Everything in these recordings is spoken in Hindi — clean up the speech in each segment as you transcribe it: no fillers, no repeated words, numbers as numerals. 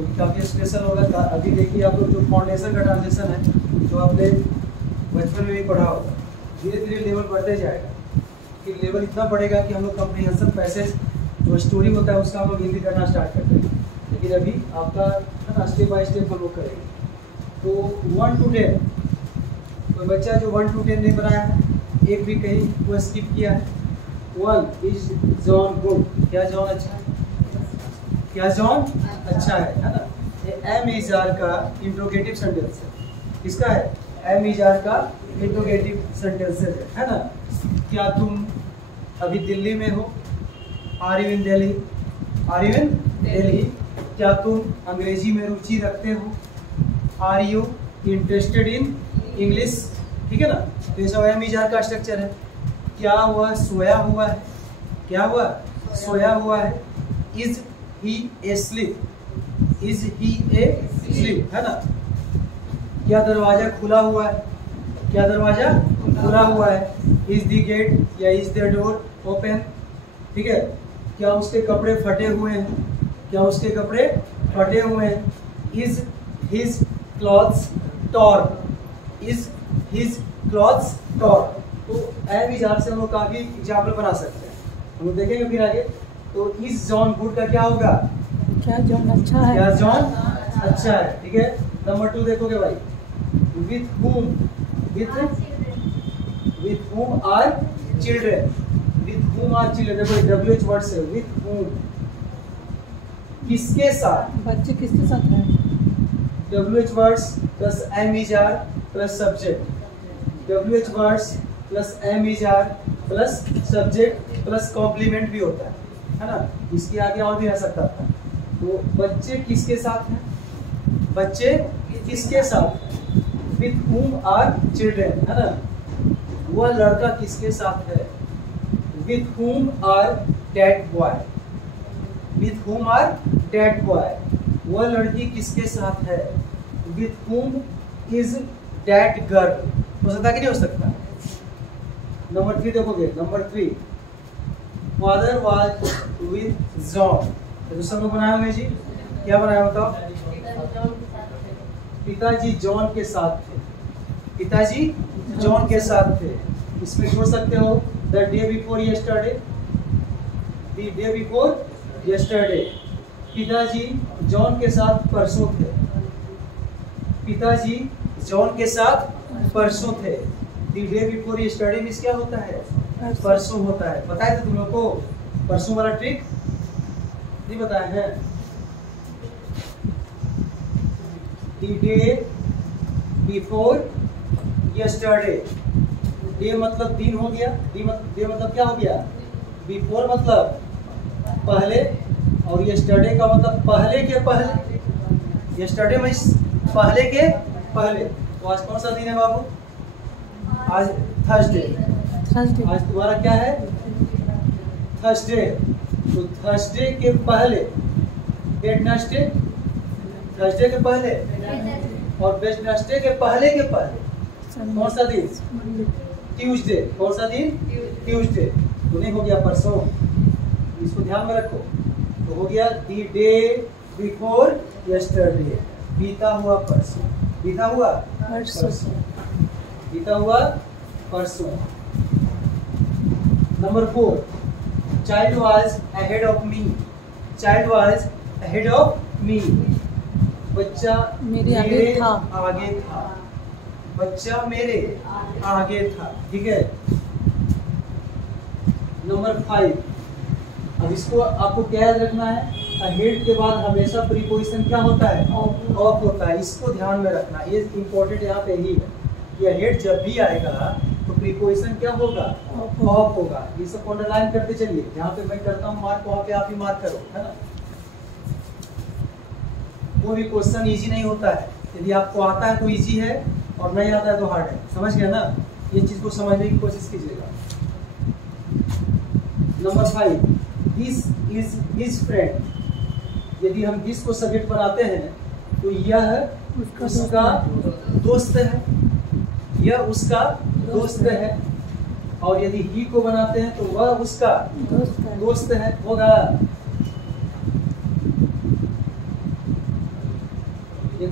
जो कि काफ़ी स्पेशल होगा। अभी देखिए आप लोग जो फाउंडेशन का ट्रांजेक्शन है जो आपने बचपन में भी पढ़ा होगा, धीरे धीरे लेवल बढ़ते जाएगा कि लेवल इतना बढ़ेगा कि हम लोग कम्प्रीहेंशन पैसेज जो स्टोरी होता है उसका हम लोग हिंदी करना स्टार्ट कर देंगे। लेकिन अभी आपका है ना स्टेप बाय स्टेप हम लोग करेंगे। तो 1 to 10, कोई बच्चा जो 1 to 10 नहीं बनाया है, एक भी कहीं वो स्किप किया है। 1 इज जॉन गुड, क्या जॉन अच्छा है, क्या जॉन अच्छा है ना। ये एम इज आर का इंट्रोगेटिव सेंटेंस है, किसका है, एम इज आर का इंट्रोगेटिव सेंटेंस है ना। क्या तुम अभी दिल्ली में हो, are you in Delhi, are you in Delhi. क्या तुम अंग्रेजी में रुचि रखते हो, are you interested in English, ठीक है ना। तो ये सब एम इज आर का स्ट्रक्चर है। क्या वह सोया हुआ है, क्या हुआ, सोया हुआ है। Is he A sleep, is he A sleep, है ना। क्या दरवाजा खुला हुआ है, क्या दरवाजा खुला हुआ है। इज द गेट या इज द डोर ओपन, ठीक है। क्या उसके कपड़े फटे हुए हैं, क्या उसके कपड़े फटे हुए हैं। Is his clothes torn, is his clothes torn. तो एम इज आर से हम लोग काफी एग्जाम्पल बना सकते हैं, हम लोग देखेंगे फिर आगे। तो इज जॉन गुड का क्या होगा, क्या जॉन अच्छा है, क्या जॉन अच्छा है, ठीक है। नंबर 2 देखोगे भाई, with whom, with whom are children, with whom are children, देखो WH वर्ड से with whom, किसके साथ, बच्चे किसके साथ हैं। WH words plus M is R plus subject, WH words plus M is R plus subject plus complement भी होता है ना। इसके आगे और भी आ सकता था। तो बच्चे किसके साथ हैं, बच्चे किसके साथ, with whom are children, है ना। वह लड़का किसके साथ है, with whom are that boy, with whom are that boy। वह लड़की किसके साथ है, with whom is that girl। हो सकता कि नहीं हो सकता। नंबर 3 देखोगे, number 3 father was with John. तो सब लोग बनाए होंगे जी, क्या बनाया बताओ। पिताजी जॉन के साथ थे, पिताजी जॉन के साथ थे। इसमें छोड़ सकते हो the day before yesterday, the day before yesterday. पिताजी जॉन के साथ परसों थे, पिताजी जॉन के साथ परसों थे। The day before yesterday means क्या होता है, परसों होता है। बताए थे तुम लोग को परसों वाला ट्रिक, नहीं बताया है। The day before yesterday, day मतलब दिन हो गया, डे मतलब क्या हो गया, बिफोर मतलब पहले, और यस्टरडे का मतलब पहले के पहले। यस्टरडे मींस पहले के पहले। तो आज कौन सा दिन है बाबू, आज थर्सडे, आज तुम्हारा क्या है, थर्सडे। तो थर्सडे के पहले, वेडनेसडे, थर्सडे के पहले, और वेडनेसडे के पहले कौन सा दिन, ट्यूसडे। कौन सा दिन, ट्यूसडे। तो नहीं हो गया परसों, इसको ध्यान में रखो। तो हो गया दी डे बिफोर यस्टरडे, बीता हुआ परसों, बीता हुआ परसों, बीता हुआ परसों। Number 4 child was ahead of me, child was ahead of me. बच्चा मेरे आगे था, बच्चा मेरे आगे था, ठीक है। नंबर 5, अब इसको आपको क्या याद रखना है, अहेड के बाद हमेशा प्रीपोजिशन क्या होता है, ऑफ होता है। इसको ध्यान में रखना, ये इंपॉर्टेंट यहाँ पे ही है कि अहेड जब भी आएगा तो प्रीपोजिशन क्या होगा, ऑफ होगा। ये सब अंडरलाइन करते चलिए, जहाँ पे मैं करता हूँ मार्क वहाँ पे आप ही मार्क करो, है ना। कोई भी क्वेश्चन इजी नहीं होता है, यदि आपको आता है तो इजी है और नहीं आता है तो हार्ड है, समझ गया ना। ये चीज को समझने की कोशिश कीजिएगा। Number 5 this is his friend. यदि हम दिस को सब्जेक्ट बनाते हैं तो यह उसका दोस्त है, यह उसका दोस्त है। और यदि ही को बनाते हैं तो वह उसका दोस्त है, होगा।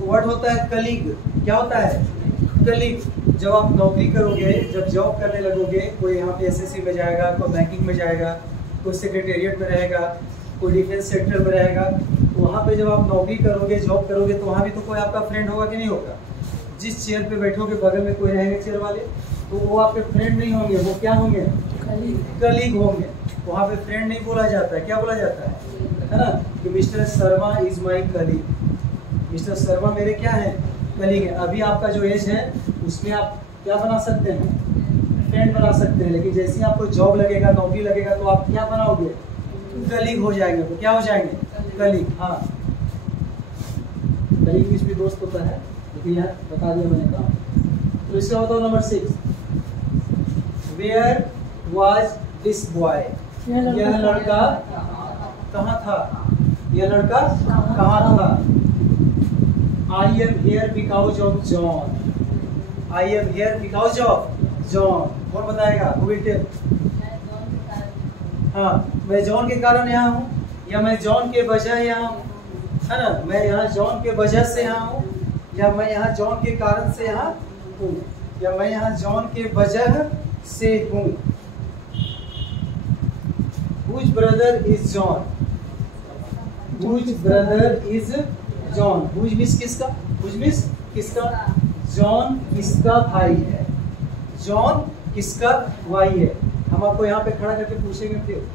वर्ड होता है कलीग। क्या होता है? कलीग। जब आप नौकरी करोगे, जब जॉब करने लगोगे, कोई यहाँ पे एसएससी में जाएगा, कोई बैंकिंग में जाएगा, कोई सेक्रेटेरिएट में रहेगा, कोई डिफेंस सेक्टर में रहेगा, तो वहाँ पे जब आप नौकरी करोगे, जॉब करोगे, तो वहाँ भी तो कोई आपका फ्रेंड होगा कि नहीं होगा? जिस चेयर पे बैठोगे बगल में कोई रहेंगे चेयर वाले, तो वो आपके फ्रेंड नहीं होंगे, वो क्या होंगे? कलीग होंगे। वहाँ पे फ्रेंड नहीं बोला जाता है, क्या बोला जाता है ना? कि mister Sharma is my colleague. Mister Sharma मेरे क्या है? कलीग है। अभी आपका जो एज है उसमें आप क्या बना सकते हैं? फ्रेंड बना सकते हैं, लेकिन जैसे ही आपको जॉब लगेगा, नौकरी लगेगा, तो आप क्या बनाओगे? कलीग हो जाएंगे। तो क्या हो जाएंगे? कलीग। हाँ, कलीग बीच भी दोस्त होता है, लेकिन यहाँ बता दिया मैंने कहा। तो इसका बताओ number 6, where was this boy? यह लड़का कहाँ था? यह लड़का कहाँ था? I am here because of John. I am here because of John. कौन बताएगा? Who will tell? हाँ, मैं जॉन के कारण यहाँ हूँ, या मैं जॉन के वजह यहाँ हूँ, है ना? मैं यहाँ जॉन के वजह से यहाँ हूँ, या मैं यहाँ जॉन के कारण से यहाँ हूँ, या मैं यहाँ जॉन के वजह से हूँ। Whose brother is John? Whose brother is John? Whose miss किसका? Whose miss किसका? जॉन किसका भाई है? जॉन किसका भाई है? हम आपको यहाँ पे खड़ा करके पूछेंगे, फिर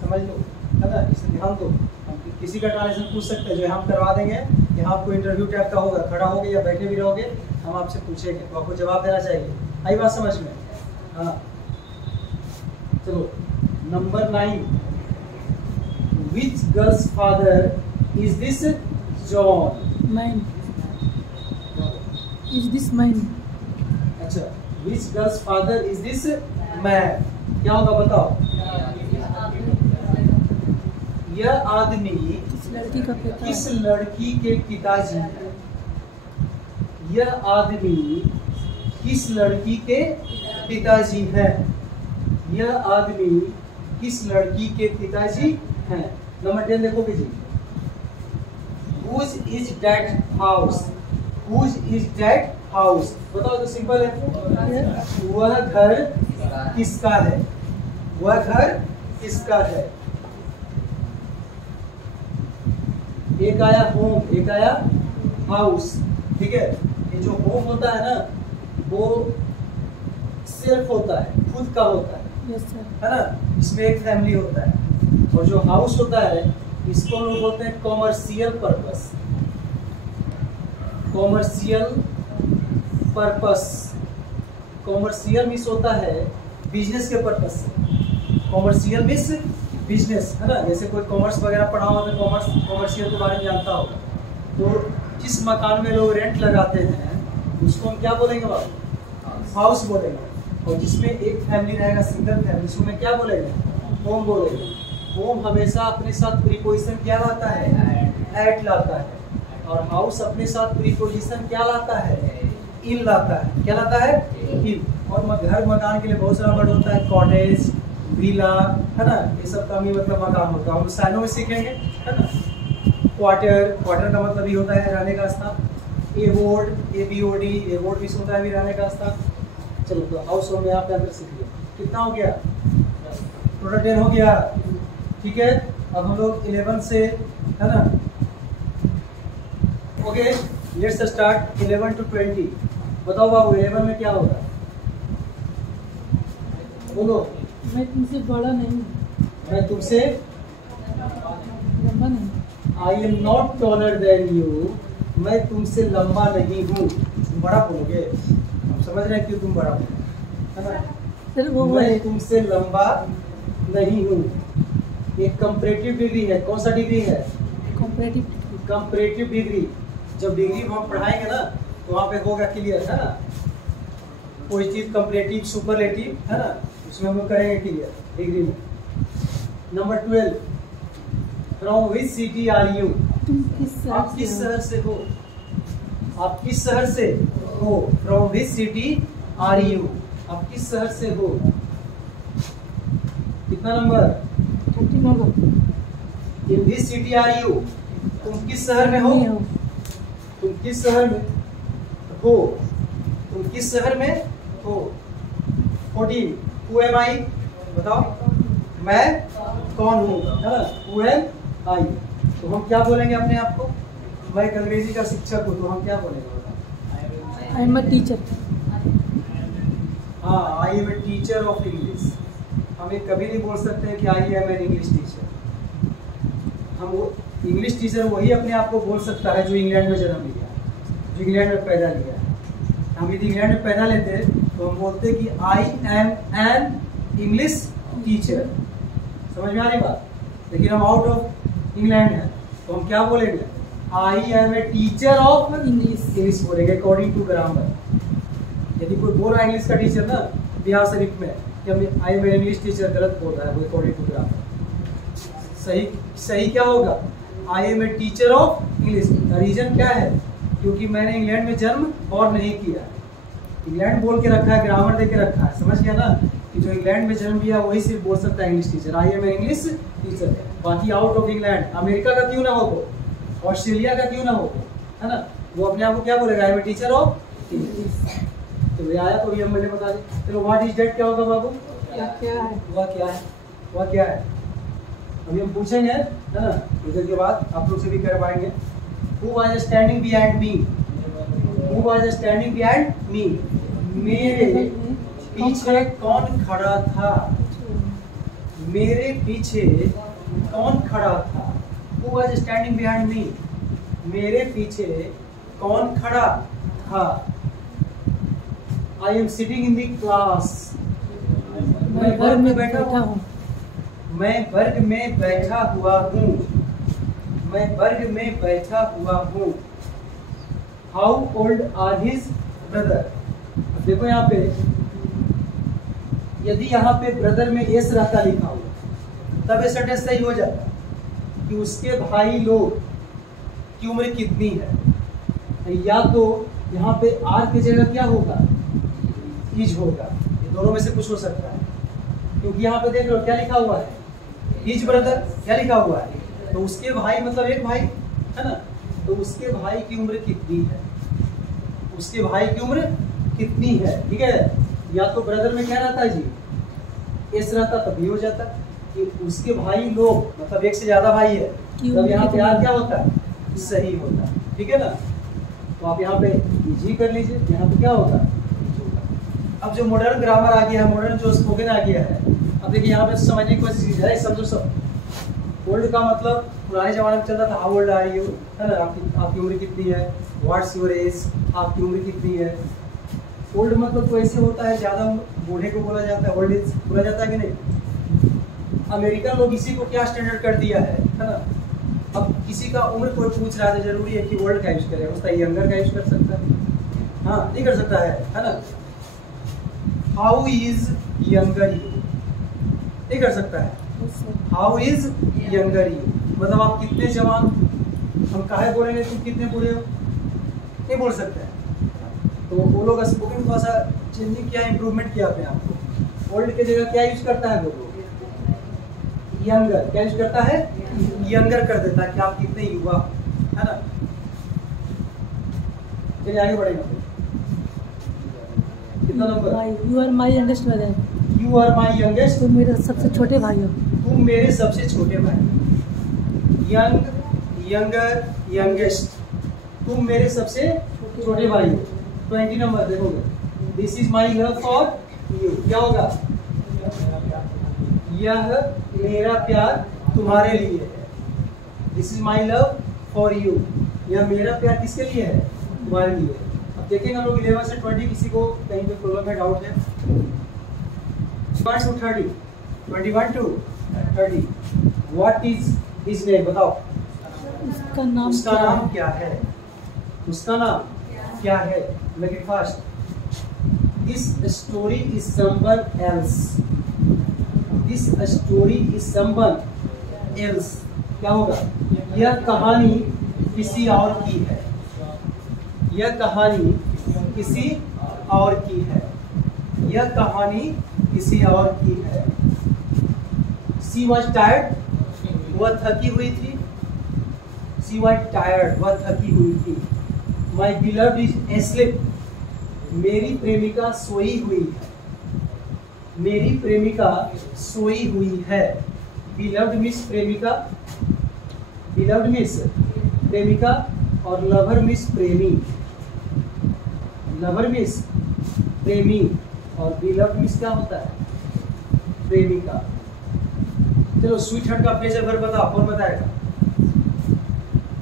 समझ लो, है ना? इसे ध्यान दो। हम किसी का ट्रांसलेशन पूछ सकते हैं, जो हम करवा देंगे। यहाँ आपको इंटरव्यू टाइप का होगा, खड़ा होगे या बैठे भी रहोगे, हम आपसे पूछेंगे, तो आपको जवाब देना चाहिए। आई बात समझ में? हाँ, चलो number 9, which girls father is this? John. Mine. Is this mine? अच्छा, which girls father is this? Man. क्या होगा बताओ? यह आदमी किस लड़की का पिता? किस लड़की के पिताजी हैं? यह आदमी किस लड़की के पिताजी हैं? यह आदमी किस लड़की के पिताजी हैं? नंबर 10 देखोगे जी। Whose is that house? Whose is that house? बताओ, तो सिंपल है। वह घर किसका है? वह घर किसका है? एक आया होम, एक आया हाउस। ठीक है, ये जो होम होता है ना, वो सेल्फ होता है, खुद का होता है, Yes sir. है ना? इसमें एक फैमिली होता है। और जो हाउस होता है, इसको लोग बोलते हैं commercial purpose. Commercial purpose. Commercial means होता है बिजनेस के पर्पस से। कॉमर्शियल मीन्स बिजनेस, है ना? जैसे कोई कॉमर्स वगैरह पढ़ा हुआ तो कॉमर्शियल के बारे में जानता होगा। तो जिस मकान में लोग रेंट लगाते हैं उसको हम क्या बोलेंगे बाबू? हाउस बोलेंगे। और जिसमें एक फैमिली रहेगा, सिंगल फैमिली, उसको मैं क्या बोलेंगे? होम बोलेंगे। होम हमेशा अपने साथ प्रीपोजिशन क्या लाता है? एट लाता है। और हाउस अपने साथ प्रीपोजिशन क्या लाता है? इन लाता है। क्या लाता है? इन। और घर मकान के लिए बहुत सारा वर्ड होता है, कॉटेज, विला, है ना? ये सब का भी मतलब मकान होता है। हम साइनों में सीखेंगे, है ना? क्वार्टर, क्वार्टर का मतलब ये होता है रहने का स्थान। एवोर्ड, एबीओडी, एवोर्ड भी होता है भी रहने का स्थान। चलो, तो हाउस होम में आप अंदर सीख लिया। कितना हो गया? टोटल 10 हो गया। ठीक है, अब हम लोग 11 से, है ना? Okay, let's start 11 to 20। बताओ बाबू, 11 में क्या होगा? बोलो। मैं तुमसे बड़ा नहीं हूँ। मैं तुमसे लंबा नहीं। आई am not taller than you. मैं तुमसे लंबा नहीं हूँ। तुम बड़ा बोलोगे, हम समझ रहे हैं क्यों तुम बड़ा बोलो, है ना? सर वो मैं तुमसे लंबा नहीं हूँ। एक कंपैरेटिव डिग्री है। कौन सा डिग्री है? कॉम्परेटिव। Comparative degree. जब डिग्री हम पढ़ाएंगे ना, तो वहाँ पे होगा क्लियर, है ना? पॉजिटिव, कंपैरेटिव, सुपरलेटिव, है ना? उसमें हम लोग करेंगे क्लियर डिग्री में। Number 12, from which city are you? तुम किस आप किस शहर से हो? आप किस शहर से हो? From which city are you? आप किस शहर से हो? कितना नंबर? 13 होगा। In which city are you? तुम किस शहर में हो? तुम किस शहर में हो? तुम किस शहर में हो? 14 हु एम आई, बताओ मैं कौन हूँ, है ना? हु एम आई। तो हम क्या बोलेंगे अपने आप को? मैं एक अंग्रेजी का शिक्षक हूँ, तो हम क्या बोलेंगे? I am a teacher. हाँ, I am a teacher of English. हम ये कभी नहीं बोल सकते हैं कि I am an English teacher. हम वो इंग्लिश टीचर वही अपने आप को बोल सकता है जो इंग्लैंड में जन्म लिया, जो इंग्लैंड में पैदा लिया है। हम यदि इंग्लैंड में पैदा लेते तो हम बोलते कि I am an English teacher. समझ में आ रही बात? लेकिन हम आउट ऑफ इंग्लैंड हैं, तो हम क्या बोलेंगे? I am a teacher of English बोलेंगे अकॉर्डिंग टू ग्रामर। यदि कोई बोल रहा है इंग्लिश का टीचर ना बिहार शरीफ में कि हम I am a English teacher, गलत बोल रहा है वो अकॉर्डिंग टू ग्रामर। सही क्या होगा? I am a teacher of English. Reason क्या है? क्योंकि मैंने इंग्लैंड में जन्म और नहीं किया। इंग्लैंड बोल के रखा है, ग्रामर दे के रखा है। समझ गया ना कि जो इंग्लैंड में जन्म लिया वही सिर्फ बोल सकता है English teacher, I am a English teacher. बाकी आउट ऑफ इंग्लैंड, अमेरिका का क्यों ना हो, ऑस्ट्रेलिया का क्यों ना हो, है ना, वो अपने आप को क्या बोलेगा? I am a teacher of English. तो ये आया तो भी हम मैंने बता दें। चलो व्हाट इज दैट क्या होगा बाबू? क्या है? वह क्या है? वह क्या है? अभी हम पूछेंगे, है ना, कुछ के बाद आप लोग से भी कर पाएंगे। Who was standing behind me? Who was standing behind me? मेरे पीछे कौन खड़ा था? मेरे पीछे कौन खड़ा था? Who was standing behind me? मेरे पीछे कौन खड़ा था? I am sitting in the class. मैं वर्ग में बैठा हूँ। मैं वर्ग में बैठा हुआ हूँ। मैं वर्ग में बैठा हुआ हूँ। How old are his brother? देखो यहाँ पे, यदि यहाँ पे ब्रदर में एस रहता लिखा हुआ तब ये सेंटेंस सही हो जाता कि उसके भाई लोग की उम्र कितनी है। या तो यहाँ पे आर की जगह क्या होगा? इज होगा। ये दोनों में से कुछ हो सकता है, क्योंकि यहाँ पे देख लो क्या लिखा हुआ है? His brother. क्या लिखा हुआ है? तो उसके भाई मतलब एक भाई, है ना, तो उसके भाई की उम्र कितनी है? उसके भाई की उम्र कितनी है? ठीक है। या तो ब्रदर में क्या रहता है जी? एस रहता तब भी हो जाता कि उसके भाई लोग, मतलब एक से ज्यादा भाई है, तब यहाँ पे यार क्या होता है? सही होता है। ठीक है ना। तो आप यहाँ पे जी कर लीजिए, यहाँ पे क्या होगा? अब जो मॉडर्न ग्रामर आ गया है, मॉडर्न जो स्पोकन आ गया है, अब देखिए यहाँ पे समझने की कोशिश कीजिए। समझो सब। ओल्ड का मतलब पुराने जमाने में चलता था हाउ ओल्ड आर यू, है ना, आपकी उम्र कितनी है? व्हाट्स योर एज, आपकी उम्र कितनी है? ओल्ड मतलब तो ऐसे होता है, ज्यादा बूढ़े को बोला जाता है, ओल्ड एज बोला जाता है कि नहीं? अमेरिकन लोग इसी को क्या स्टैंडर्ड कर दिया है ना। अब किसी का उम्र कोई पूछ रहा है तो जरूरी है कि ओल्ड का यूज करे, उसका यंगर का यूज कर सकता है? हाँ, नहीं कर सकता है ना। हाउ इज यंगर यू नहीं कर सकता है। हाउ इज यंगर यू मतलब आप कितने जवान, हम काहे बोलेंगे तुम कितने बूढ़े हो? नहीं बोल सकते हैं। तो वो लोग स्पोकन थोड़ा सा चेंजिंग किया, इंप्रूवमेंट किया अपने आप को। ओल्ड के जगह क्या यूज करता है वो लोग? यंगर। क्या यूज करता है? यंगर कर देता है कि आप कितने युवा, है ना। चलिए आगे बढ़ेंगे। कितना number? You are my youngest brother. You are my youngest. तुम मेरे सबसे छोटे भाई हो। तुम मेरे सबसे छोटे भाई। Young, younger, youngest. तुम मेरे सबसे छोटे भाई हो। 20 नंबर देखोगे। This is my love for you. क्या होगा? यह मेरा प्यार तुम्हारे लिए है। This is my love for you. यह मेरा प्यार किसके लिए है? तुम्हारे लिए। अब देखेंगे हम लोग 11 से 20, किसी को कहीं पे प्रॉब्लम है, डाउट है? 1 to 30, 21 to 30. What is his name? बताओ। उसका नाम क्या है? उसका नाम क्या है? Make it fast. This story is someone else. This story is someone else. क्या होगा? यह कहानी किसी और की है। यह कहानी किसी और की है। यह कहानी किसी और की है। She was tired. वह थकी हुई थी। She was tired. वह थकी हुई थी। माई बिलव्ड इज एस्लीप, मेरी प्रेमिका सोई हुई है, मेरी प्रेमिका सोई हुई है। बिलव्ड मिस प्रेमिका, बिलव्ड मिस प्रेमिका, और लवर मिस प्रेमी, लवर मिस प्रेमी, और बिलव्ड मिस क्या होता है? प्रेमिका। चलो स्वीट हार्ट का प्लेजर वर्ब बताओ, कौन बताएगा?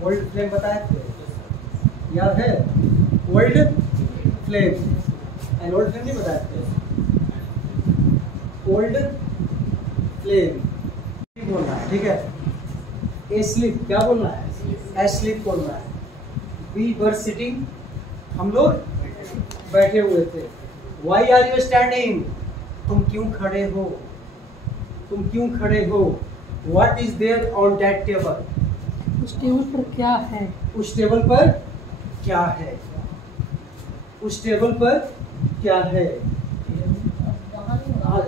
ओल्ड फ्लेम बताए थे, याद है? Old flame, and old flame नहीं बताए थे? ओल्ड फ्लेम बोलना है, ठीक है। एस्लीप क्या बोलना है? एस्लीप बोलना है। वी वर सिटिंग, हम लोग बैठे हुए थे। वाई आर यू स्टैंडिंग, तुम क्यों खड़े हो, तुम क्यों खड़े हो। What is there on that table, उस टेबल पर क्या है, उस टेबल पर क्या है, उस टेबल पर क्या है।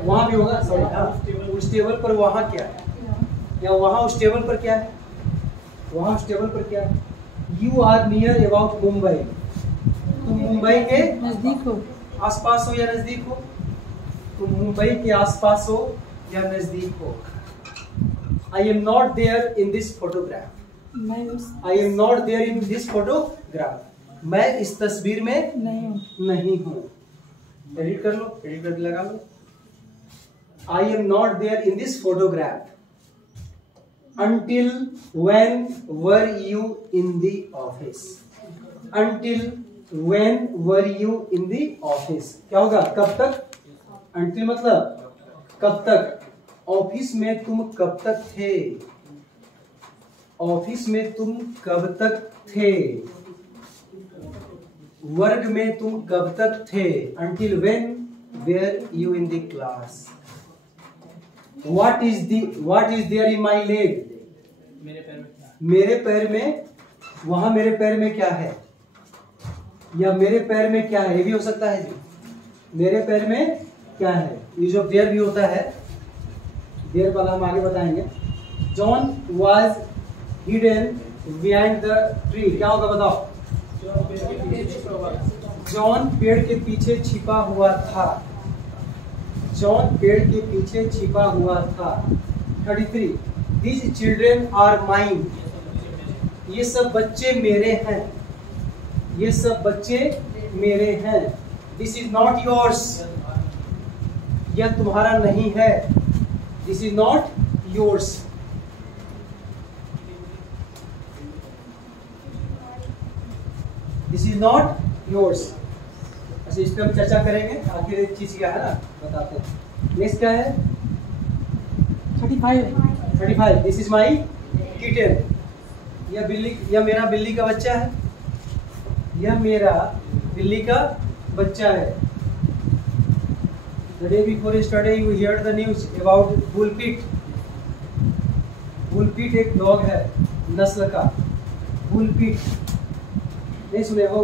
वहां भी होगा, सॉरी, हाँ, उस टेबल पर वहां क्या है, या वहां उस टेबल पर क्या है, वहां उस टेबल पर क्या है। You are near about Mumbai, तुम मुंबई के नजदीक हो, आसपास हो या नजदीक हो, तुम मुंबई के आसपास हो या नजदीक हो। I am not there in this photograph, मैं उस I am not there in this photograph, मैं इस तस्वीर में नहीं हूँ। नहीं हूँ। एडिट कर लो, एडिट करके लगा लो। I am not there in this photograph. Until when were you in the office? Until when were you in the office? क्या होगा? कब तक? Until मतलब कब तक? ऑफिस में तुम कब तक थे? ऑफिस में तुम कब तक थे? वर्ग में तुम कब तक थे? Until when were you in the class? What is there in my leg? मेरे पैर में, वहां मेरे पैर में क्या है, या मेरे पैर में क्या है, ये भी हो सकता है जी। मेरे पैर में क्या है, यूज ऑफ देयर भी होता है। देयर वाला हम आगे बताएंगे। John was hidden behind the tree, क्या होगा बताओ? जॉन पेड़ के पीछे छिपा हुआ था, जॉन पेड़ के पीछे छिपा हुआ था। 33 These children are mine, ये सब बच्चे मेरे हैं, ये सब बच्चे मेरे हैं। This is not yours, यह तुम्हारा नहीं है। This is not yours, this is not yours। अच्छा, इस पे हम चर्चा करेंगे, आखिर एक चीज क्या है ना, बताते हैं। नेक्स्ट क्या है? 35 दिस इज माई किटन, यह बिल्ली, यह मेरा बिल्ली का बच्चा है, यह मेरा बिल्ली का बच्चा है। The day before yesterday you heard the news about बुलपीट। बुलपीट एक डॉग है, नस्ल का बुलपीट, नहीं सुने हो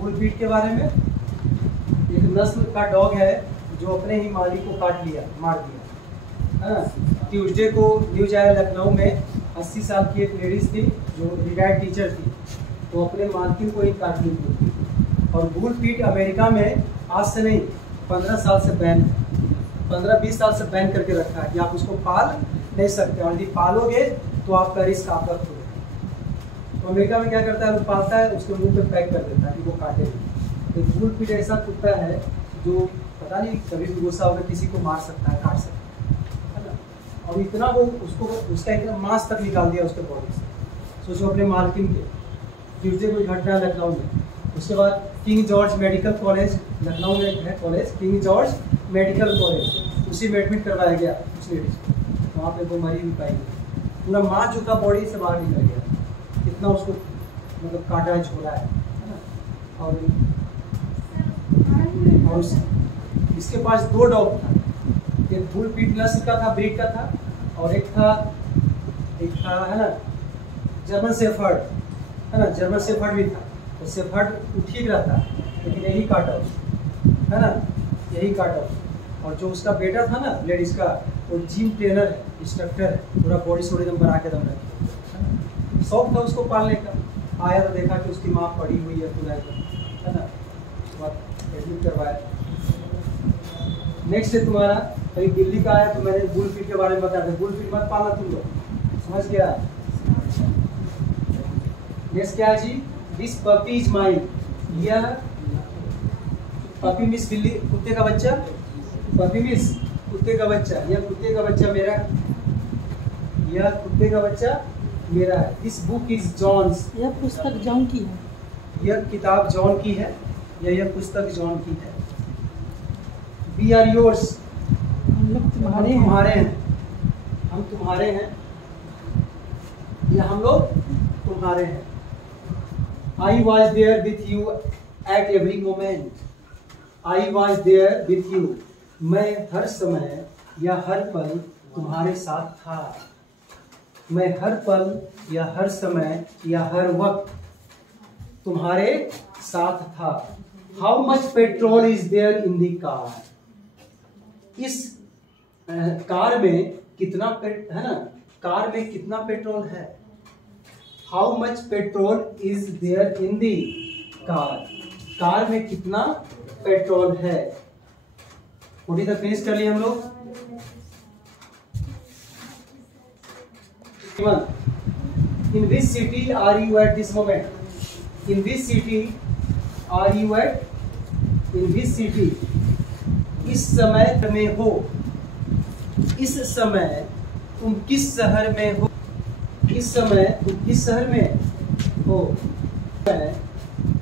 बुलपीट के बारे में? एक नस्ल का डॉग है जो अपने ही मालिक को काट लिया, मार दिया, है ना। ट्यूसडे को न्यूज आया लखनऊ में 80 साल की एक लेडीज थी जो रिटायर्ड टीचर थी, तो अपने मालकिन को ही काट ली थी। और बुलपीट अमेरिका में आज से नहीं 15 साल से बैन, 15-20 साल से बैन करके रखा है कि आप उसको पाल नहीं सकते, और यदि पालोगे तो आपका रिस्क आपका खुद है। तो अमेरिका में क्या करता है, वो पालता है, उसके मुंह पे पैक कर देता है कि वो काटे। तो बुलपीट ऐसा कुत्ता है जो पता नहीं कभी भी गुस्सा होकर किसी को मार सकता है, काट सकता है ना। और इतना वो उसको, उसका इतना मांस तक निकाल दिया उसके बॉडी से, सोचो अपने मालकिन के। ट्यूजडे कोई घटना लखनऊ में। उसके बाद king George medical college, Lucknow में है college king George medical college, उसी में एडमिट करवाया गया उस लेडीज को, वहाँ पे वो मरी भी पाई, पूरा मांस जो था बॉडी से बाहर निकल गया, इतना उसको मतलब काटा झोला है ना। और इसके पास 2 डॉग था, एक बुलपीट नस्ल का था, ब्रीड का था, और एक था है ना जर्मन शेफर्ड, है ना, जर्मन शेफर्ड भी था। तो शेफर्ड ठीक रहता लेकिन यही काटा उसको, है ना, यही काटा उसको। और जो उसका बेटा था ना लेडीज का, वो जिम ट्रेनर है, इंस्ट्रक्टर है, पूरा बॉडी सोडी एकदम बना के दम रखे, शौक था उसको पालने का। आया तो देखा कि उसकी माँ पड़ी हुई है खुदा है ना, एडमिट करवाया। नेक्स्ट है तुम्हारा कहीं दिल्ली का आया तो मैंने बुल फीड के बारे में बताया था, बुल फीड मत पालना तुम लोग, समझ गया। नेक्स्ट क्या है जी, दिस पपी इज माइन, यह पपी मिस बिल्ली कुत्ते का बच्चा, पपी मिस कुत्ते का बच्चा, यह कुत्ते का बच्चा मेरा, यह कुत्ते का बच्चा मेरा है। दिस बुक इज जॉन्स, यह पुस्तक जॉन की है, यह किताब जॉन की है या यह पुस्तक जॉन की है। वी आर योर्स, हम लोग तुम्हारे हैं, तुम्हारे हैं, हम तुम्हारे हैं या हम लोग तुम्हारे हैं। I was there with you at every moment, I was there with you, मैं हर समय या हर पल तुम्हारे साथ था, मैं हर पल या हर समय या हर वक्त तुम्हारे साथ था। How much petrol is there in the car, इस कार में कितना है ना, कार में कितना पेट्रोल है। How much petrol is there in the car, car में कितना पेट्रोल है। 40 तक फिनिश कर लिए हम लोग। In which city are you at this moment? In which city are you at? In which city? इस समय में हो, इस समय तुम किस शहर में हो, इस समय तुम किस शहर में हो,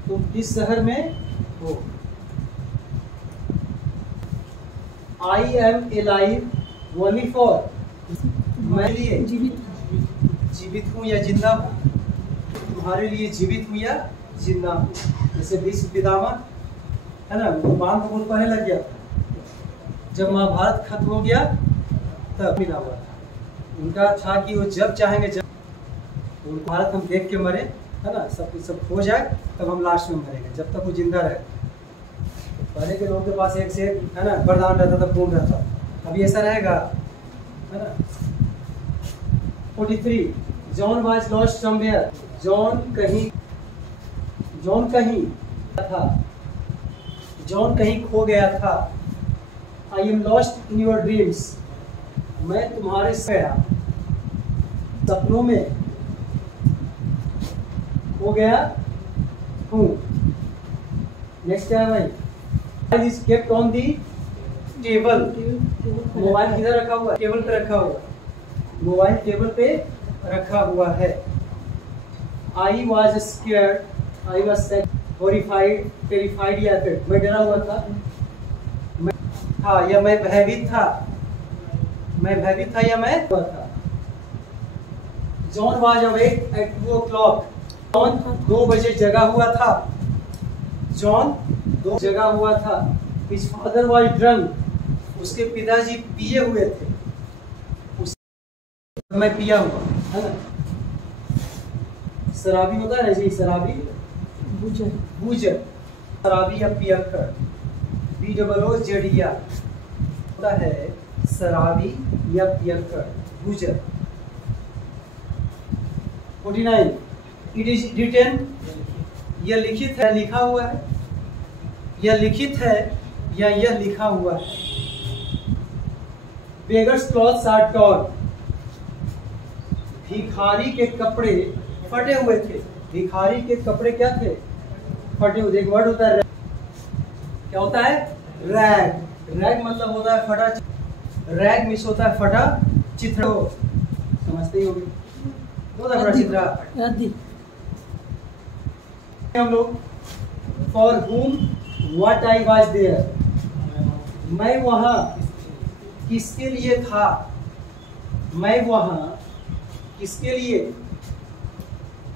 तुम किस शहर में हो। I am alive only for, मैं लिए जीवित हूँ या जिंदा हूँ, तुम्हारे लिए जीवित हूँ या जिंदा हूँ। जैसे भीष्म पितामह है ना, वो बांध बहुत पहले लग गया, जब महाभारत खत्म हो गया तब मिला हुआ था। उनका था कि वो जब चाहेंगे जब, भारत हम देख के मरे है ना, सब हो जाए तब हम लास्ट में मरेंगे, जब तक वो जिंदा रहे। तो पहले के लोगों के पास एक से एक है ना वरदान रहता था, पूर्ण रहता, अभी ऐसा रहेगा है ना। 43 John was lost somewhere, John कहीं था, जॉन कहीं खो गया था। I am lost in your dreams, मैं तुम्हारे सपनों में खो गया हूँ। नेक्स्ट क्या है भाई, mobile is kept on the table, mobile किधर रखा हुआ है, टेबल पे रखा हुआ है, मोबाइल टेबल पे रखा हुआ है। I was scared, I was horrified, terrified या फिर मैं डरा हुआ था, मैं था या मैं भयभीत था, मैं भयभीत था या मैं हुआ था। John was awake eight 2 o'clock, John 2 बजे जगा हुआ था, जॉन 2 जगा हुआ था। हिज फादर वॉज ड्रंक, उसके पिताजी पिए हुए थे, मैं पिया हुआ है ना। शराबी होता है ना जी, शराबी बूजर, शराबी या पियक्कर, BOOZER होता है शराबी या पियक्कर, बूजर। 49 इट इज रिटन, यह लिखित है, लिखा हुआ है, यह लिखित है या यह लिखा हुआ है। बेगर्स क्लॉथ्स आर टॉर्न, भिखारी के कपड़े फटे हुए थे, भिखारी के कपड़े क्या थे, फटे हुए। एक वर्ड होता है रैग, क्या होता है रैग, रैग मतलब होता है फटा, रैग मिस होता है फटा चित्र, समझते ही होंगे, होता है फटा चित्र। हम लोग for whom what I was there, मैं वहाँ किसके लिए था, मैं वहाँ किसके लिए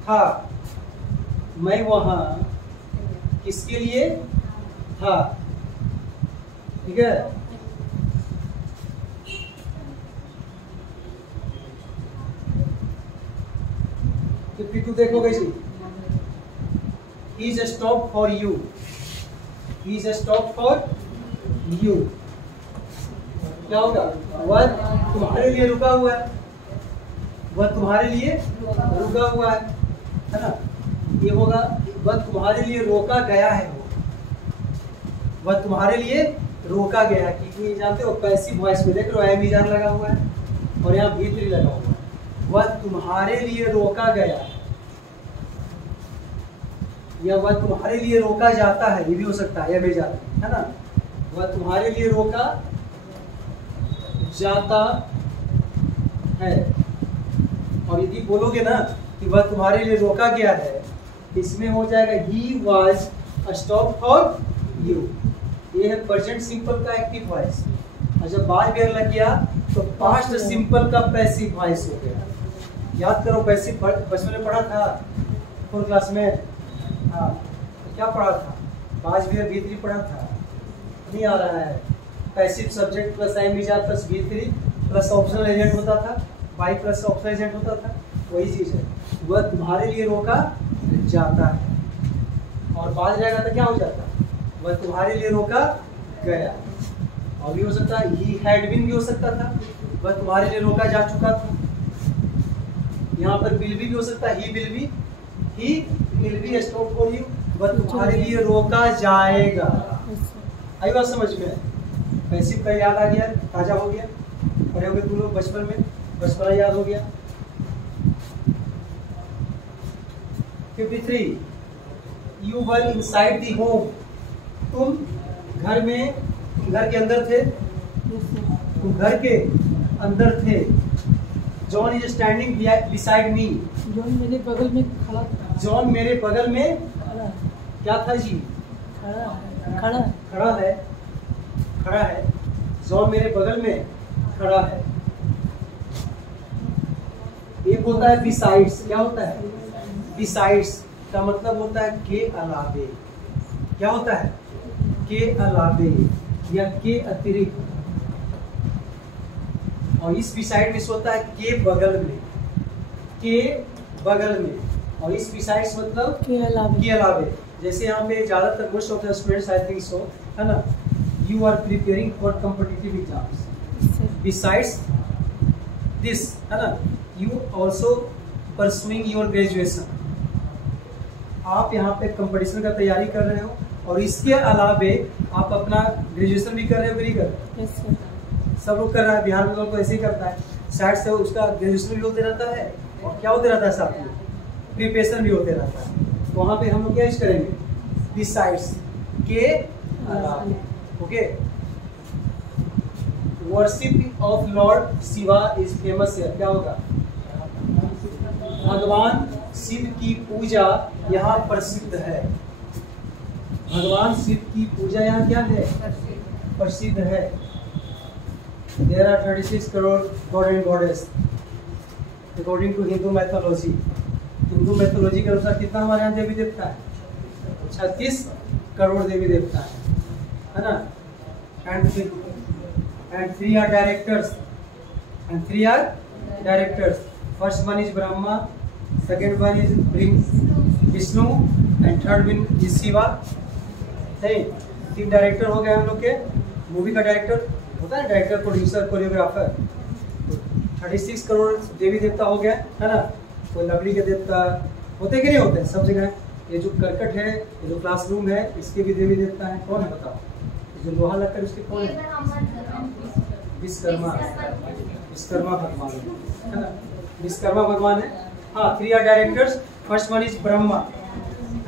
था, मैं वहाँ किसके लिए था। ठीक है, तो फिर तू देखोगे जी, he is a stop for you, he is a stop for you, क्या होगा, वह तुम्हारे लिए रुका हुआ है, वह तुम्हारे लिए रुका हुआ है ना। ये होगा वह तुम्हारे लिए रोका गया है, वह तुम्हारे लिए रोका गया, क्योंकि जानते हो पैसिव वॉइस में देख लो एम ईजान लगा हुआ है और यहाँ V3 लगा हुआ है। वह तुम्हारे लिए रोका गया या वह तुम्हारे लिए रोका जाता है, ये भी हो सकता है, एम ईजान है ना। वह तुम्हारे लिए रोका जाता है, और यदि बोलोगे ना कि वह तुम्हारे लिए रोका गया है, इसमें हो जाएगा he was stop for you. ये है प्रेजेंट सिंपल का एक्टिव वॉइस, और जब बाद वेयर लग गया तो पास्ट सिंपल का पैसिव वॉइस हो गया। याद करो पैसिव बचपन में पढ़ा था 4th क्लास में, हाँ तो क्या पढ़ा था, पास्ट वेयर V3 पढ़ा था, नहीं आ रहा है। पैसिव सब्जेक्ट प्लस एम ईजाद plus V3 plus optional agent होता था, बाई प्लस ऑप्शनल एजेंट होता था, वही चीज है। वह तुम्हारे लिए रोका जाता है, और बाद जाएगा तो क्या हो जाता, वह तुम्हारे लिए रोका गया। और भी हो सकता है ही हैड बीन भी हो सकता था, वह तुम्हारे लिए रोका जा चुका था। यहाँ पर विल भी हो सकता है, he will be stop for you, वह तुम्हारे लिए रोका जाएगा। आई बात समझ में? पैसिव का याद आ गया, ताजा हो गया, पढ़े होगे तुम लोग बचपन में, बचपना याद हो गया। 53 you were inside the home, तुम घर में, तुम घर के अंदर थे, तुम घर के अंदर थे। John is standing beside me, John मेरे बगल में खड़ा था। जॉन मेरे बगल में खड़ा क्या था जी, खड़ा खड़ा है, खड़ा है। जॉन मेरे बगल में खड़ा है। एक होता है बिसाइड्स, क्या होता है बिसाइड्स का मतलब होता है के अलावे, क्या होता है के अलावे या के अतिरिक्त, और इस बिसाइड में होता है के बगल में, के बगल में, और इस बिसाइड्स मतलब के अलावे। जैसे यहाँ पे ज्यादातर most of the students I think so, है ना, you are preparing for competitive exams, besides this, है ना, you also pursuing your graduation, आप यहाँ पे कंपटीशन का तैयारी कर रहे हो, और इसके अलावे आप अपना ग्रेजुएशन भी कर रहे हो, नहीं कर रहे हो? सब लोग कर रहा है, बिहार में लोग तो ऐसे ही करता है, साइड से उसका ग्रेजुएशन भी होते रहता है, और क्या होते रहता है साथ में प्रिपरेशन भी होते रहता है। तो वहाँ पे हम लोग क्या यूज करेंगे, बिसाइड्स, के अलावे। Okay, worship of Lord Shiva is famous है, क्या होगा, भगवान शिव की पूजा यहाँ प्रसिद्ध है, भगवान शिव की पूजा यहाँ क्या है, प्रसिद्ध है। There are 36 crore god and goddess according to Hindu mythology. Hindu mythology के अनुसार कितना हमारे यहाँ देवी देवता है, 36 करोड़ देवी देवता है ना। and three are directors, first one is Brahma, second one is Vishnu, and third one is Shiva। सही, 3 डायरेक्टर हो गए हम लोग के। मूवी का डायरेक्टर होता है, डायरेक्टर, प्रोड्यूसर, कोरियोग्राफर। 36 करोड़ देवी देवता हो गया, है ना। कोई लकड़ी के देवता होते कि नहीं होते, सब जगह। ये जो करकट है, ये जो क्लासरूम है, इसके भी देवी देवता है। कौन है बताओ, जो लोहा लगकर उसके कौन है, विश्वकर्मा भगवान है ना, विश्वकर्मा भगवान है। हाँ, 3 are directors, first one is Brahma,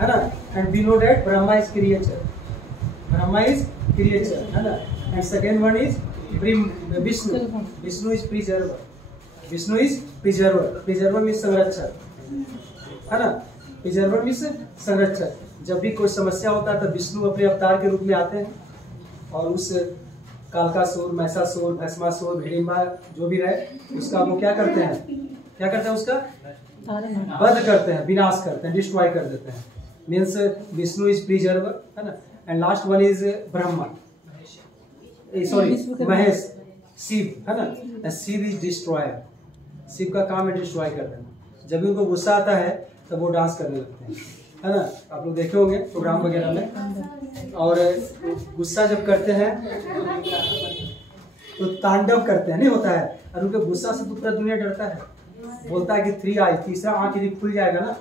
है ना, and we know that Brahma is creature, है ना, and second one is Vishnu is preserver, preserver means संरक्षक, है ना, preserver means संरक्षक। जब भी कोई समस्या होता है तो विष्णु अपने अवतार के रूप में आते हैं, और उस कालकासुर, महिषासुर, भस्मासुर, हिडिंबा जो भी रहे, उसका वो क्या करते हैं, उसका वध करते हैं, विनाश करते हैं, डिस्ट्रॉय कर देते हैं। मीन्स विष्णु इज प्रिजर्वर, है ना, and last one is Brahma, sorry Mahesh, Shiva, है ना, शिव इज डिस्ट्रॉयर। शिव का काम है डिस्ट्रॉय कर देना। जब भी उनको गुस्सा आता है तब वो डांस करने लगते हैं, है ना। आप लोग देखे होंगे प्रोग्राम वगैरह में। और गुस्सा जब करते हैं तो तांडव करते हैं, नहीं होता है। और उनके गुस्सा से पूरा दुनिया डरता है, बोलता है कि 3 आई, तीसरा आंख यदि खुल जाएगा ना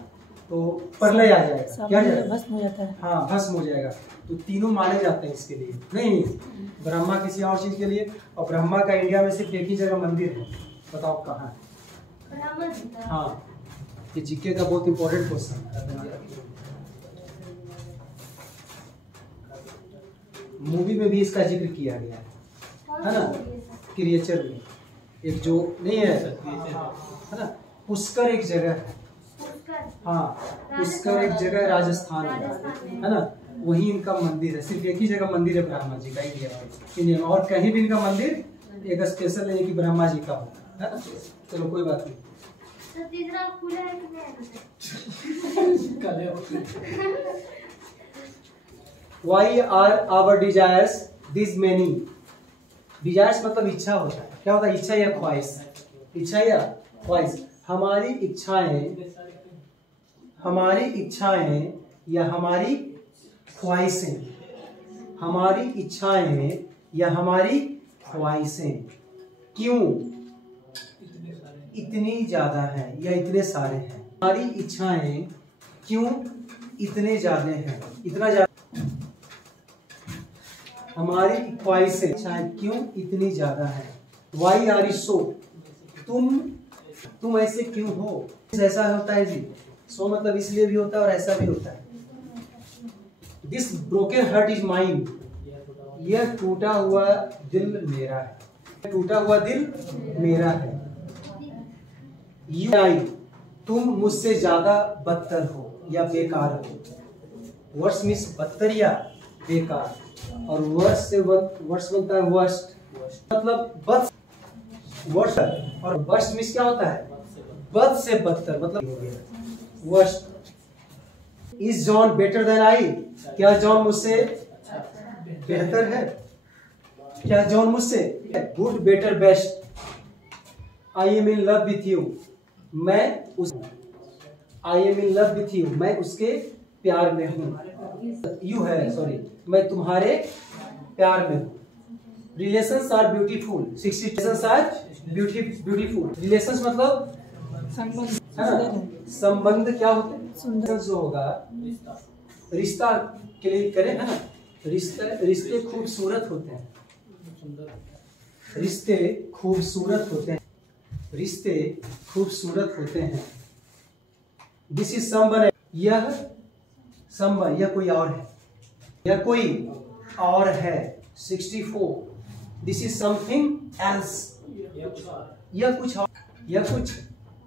तो प्रलय आ जाएगा। सब क्या जाएगा? भस्म हो जाता है। हाँ, भस्म हो जाएगा। तो तीनों माने जाते हैं इसके लिए। नहीं, ब्रह्मा किसी और चीज के लिए, और ब्रह्मा का इंडिया में सिर्फ एक ही जगह मंदिर है, बताओ कहाँ है? हाँ, ये जीके का बहुत इंपॉर्टेंट क्वेश्चन है। मूवी में भी इसका जिक्र किया गया है ना, क्रिएचर में एक जो नहीं है ना, पुष्कर एक जगह है। हाँ, पुष्कर एक जगह राजस्थान में है ना, वही इनका मंदिर है। सिर्फ एक ही जगह मंदिर है ब्रह्मा जी का इंडिया में, और कहीं भी इनका मंदिर एक स्पेशल नहीं कि ब्रह्मा जी का हो, है ना। चलो कोई बात नहीं। Why are our desires this many? Desires मतलब इच्छा होता है। क्या होता है? इच्छा या ख्वाहिश। इच्छा या ख्वाहिश। हमारी इच्छाएं या हमारी ख्वाहिशें, हमारी इच्छाएं या हमारी ख्वाहिशें क्यों इतनी ज्यादा है या इतने सारे हैं? हमारी इच्छाएं क्यों इतने ज्यादा हैं? इतना ज्यादा। हमारी ख्वाहिशें इच्छाएं क्यों इतनी ज्यादा है? वाई आर सो, तुम ऐसे क्यों हो? ऐसा होता है जी। सो मतलब इसलिए भी होता है और ऐसा भी होता है। This broken heart is mine, यह टूटा हुआ दिल मेरा है। टूटा हुआ दिल मेरा है। यू आई, तुम मुझसे ज्यादा बदतर हो या बेकार हो। वर्ष मीन्स बदतर या बेकार, और वर्ष से वर्ष बनता है वर्स्ट, मतलब बद वर्ष, और वर्ष मीन्स क्या होता है? बद से बदतर, मतलब worst. Is John better than I, क्या जॉन मुझसे बेहतर है? क्या जॉन मुझसे? Good, better, best. I am in love with you, मैं उसके प्यार में हूँ। यू है, सॉरी, मैं तुम्हारे प्यार में हूँ। Relations are beautiful, 60 relations are beautiful. Relations मतलब संबंध क्या होते हैं? सुंदर जो होगा, रिश्ता के लिए करें, है ना। रिश्ते खूबसूरत होते हैं, रिश्ते खूबसूरत होते हैं। दिस इज समवन, यह समवन, यह कोई और है। 64, दिस इज समथिंग एल्स, यह कुछ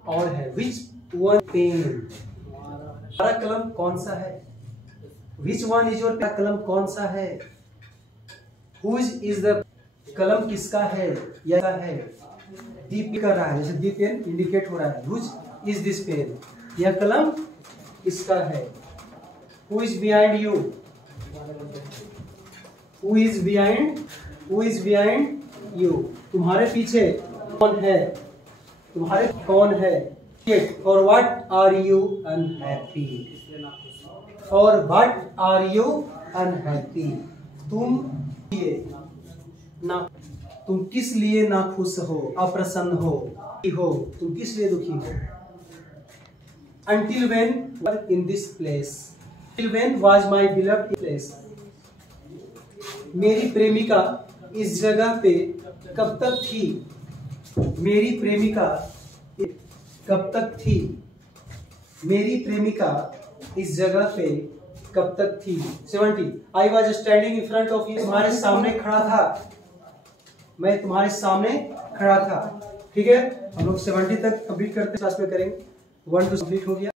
और है। विच वन पेन, हमारा कलम कौन सा है? विच वन इज योर, कलम कौन सा है? हुज इज द, कलम किसका है या है? दीप कर रहा है, जैसे दीप पेन इंडिकेट हो रहा है। हुज इज दिस पेन, यह कलम किसका है? Who is behind you, who is behind you, तुम्हारे पीछे कौन है? कौन है? For what are you unhappy, for what are you unhappy, तुम किस लिए ना खुश हो, अप्रसन्न हो, तुम किस लिए दुखी हो? Until when in this place, till when was my beloved place, मेरी प्रेमिका इस जगह पे कब तक थी? मेरी प्रेमिका कब तक थी? मेरी प्रेमिका इस जगह पे कब तक थी? 70, I was standing in front of you, तुम्हारे सामने खड़ा था, मैं तुम्हारे सामने खड़ा था। ठीक है, हम लोग 70 तक कंप्लीट करते क्लास में करेंगे। 1 to कंप्लीट हो गया।